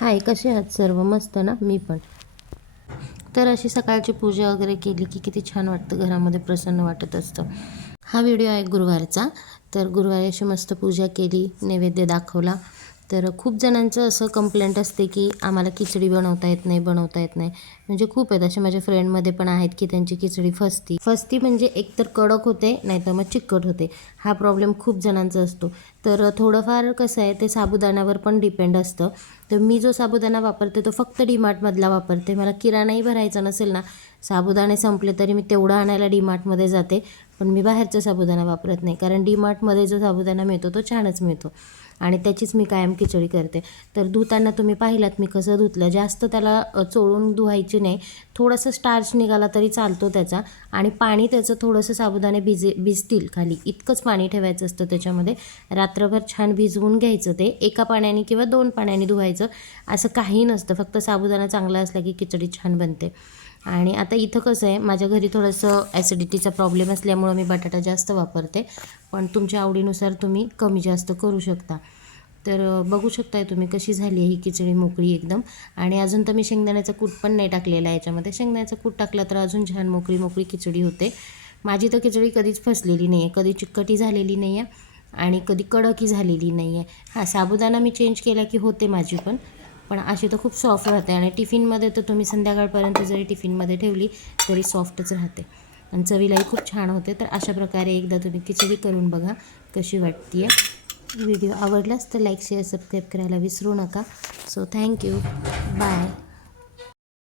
हाय, कसे आहात सर्व? मस्त ना? मी पण. तर अशी सकाळची पूजा वगैरे केली की किती छान वाटतं, घरामध्ये प्रसन्न वाटत असतं. हा व्हिडिओ आहे गुरुवारचा. तर गुरुवारी अशी मस्त पूजा केली, नैवेद्य दाखवला. तर खूप जणांचं असं कंप्लेंट असते की आम्हाला खिचडी बनवता येत नाही, बनवता येत नाही. म्हणजे खूप आहेत असे, माझ्या फ्रेंडमध्ये पण आहेत की त्यांची खिचडी फसती म्हणजे एकतर कडक होते, नाहीतर मग चिकट होते. हा प्रॉब्लेम खूप जणांचा असतो. तर थोडंफार कसं आहे, ते साबुदाण्यावर पण डिपेंड असतं. तर मी जो साबुदाणा वापरते तो फक्त डीमार्टमधला वापरते. मला किराणाही भरायचा नसेल ना, साबुदाणे संपले तरी मी तेवढं आणायला डीमार्टमध्ये जाते. पण मी बाहेरचा साबुदाणा वापरत नाही, कारण डीमार्टमध्ये जो साबुदाणा मिळतो तो छानच मिळतो आणि त्याचीच मी कायम खिचडी करते. तर धुताना तुम्ही पाहिलात मी कसं धुतलं. जास्त त्याला चोळून धुवायची नाही. थोडंसं स्टार्च निघाला तरी चालतो त्याचा, आणि पाणी त्याचं थोडंसं साबुदाणे भिजतील खाली इतकंच पाणी ठेवायचं असतं त्याच्यामध्ये. रात्रभर छान भिजवून घ्यायचं. ते एका पाण्याने किंवा 2 पाण्याने धुवायचं, असं काही नसतं. फक्त साबुदाणा चांगला असला की खिचडी छान बनते. आणि आता इथं कसं आहे, माझ्या घरी थोडंसं ॲसिडिटीचा प्रॉब्लेम असल्यामुळं मी बटाटा जास्त वापरते. पण तुमच्या आवडीनुसार तुम्ही कमी जास्त करू शकता. तर बघू शकताय तुम्ही कशी झाली आहे ही खिचडी, मोकळी एकदम. आणि अजून तर मी शेंगदाण्याचा कूट पण नाही टाकलेला आहे याच्यामध्ये. शेंगदाण्याचा कूट टाकला तर अजून छान मोकळी मोकळी खिचडी होते. माझी तर खिचडी कधीच फसलेली नाही आहे, कधी चिकटही झालेली नाही आहे आणि कधी कडकही झालेली नाही आहे. हां, साबुदाणा मी चेंज केला की होते माझी पण अशी तर खूप सॉफ्ट राहते. आणि टिफिनमध्ये तर तुम्ही संध्याकाळपर्यंत जरी टिफिनमध्ये ठेवली तरी सॉफ्टच राहते आणि चवीलाही खूप छान होते. तर अशा प्रकारे एकदा तुम्ही खिचडी करून बघा कशी वाटते आहे. व्हिडिओ आवडलाच तर लाईक, शेअर, सबस्क्राईब करायला विसरू नका. So thank you, bye.